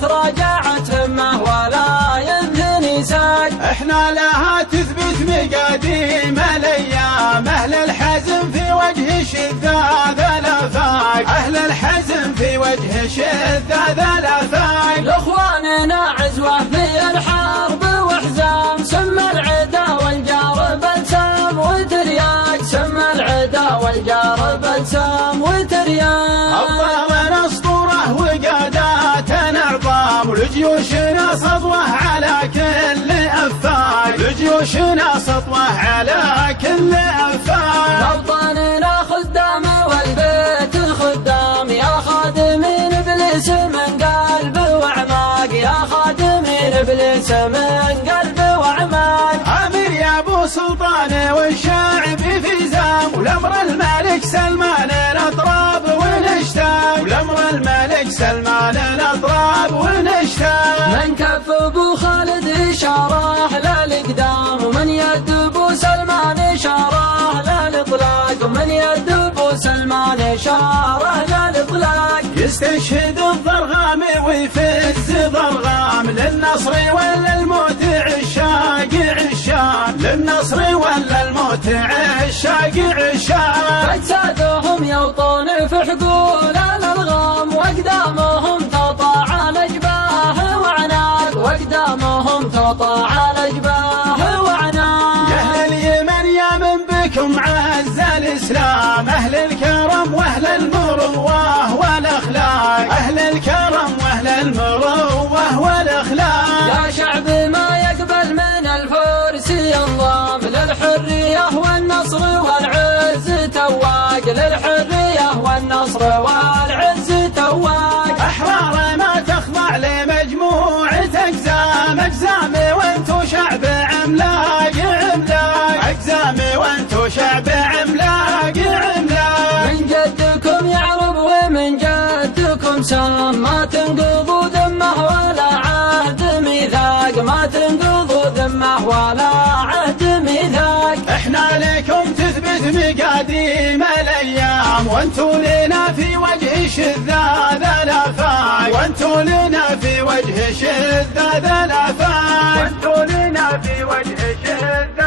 تراجعت همه ولا ينثني ساق. احنا لها تثبت مقاديم الايام، اهل الحزم في وجه شذاذ الافاق، اهل الحزم في وجه شذاذ الافاق. لاخواننا عزوه في الحرب وحزام، سمى العدا والجار بلسام وترياق، سمى العدا والجار بلسام وترياق. أبطالنا اسطوره وقاداتنا عظام، ولجيوشنا سطوه على كل افاق، لجيوشنا سطوه على كل افاق. أبطالنا خدام والبيت خدام، يا خادمين ابليس من قلب واعماق، يا خادمين ابليس من قلب واعماق. عامر يا ابو سلطان والشاعب في زام، والامر الملك سلمان الاطراب ونشتاق، والامر الملك سلمان الاطراب ونشتاق. من كف ابو خالد اشاره للاقدام، ومن يد ابو سلمان اشاره للاطلاق، ومن يد ابو سلمان اشاره للاطلاق. يستشهد الضرغام ويفز ضرغام، للنصر ولا الموت عشاق عشاق، للنصر ولا الموت عشاق عشاق. اجسادهم يوطون في حقول الالغام، واقدامهم تطاع على جباه وعناق، واقدامهم تطاع على جباه وعناق. يا اهل اليمن يا من بكم عز الاسلام، اهل الكرم واهل المروه والاخلاق، اهل الكرم واهل المروه والاخلاق. يا شعب ما يقبل من الفرس ينضام، للحريه والنصر والعز تواق، للحريه والنصر والعز تواق. احرار ما تخضع لمجموعه اقزام، اقزامي وانتو شعب عملاق عملاق، اقزامي وانتو شعب عملاق عملاق. من جدكم يعرب ومن جدكم سام، ما تنقضوا ذمه ولا عهد ميثاق، ما تنقضوا ذمه ولا عهد ميثاق. احنا لكم تثبت مقاديم الايام، وانتو لنا في وجه شذاذ الافاق، وانتو لنا في وجه شذاذ الافاق، وانتو لنا في وجه شذاذ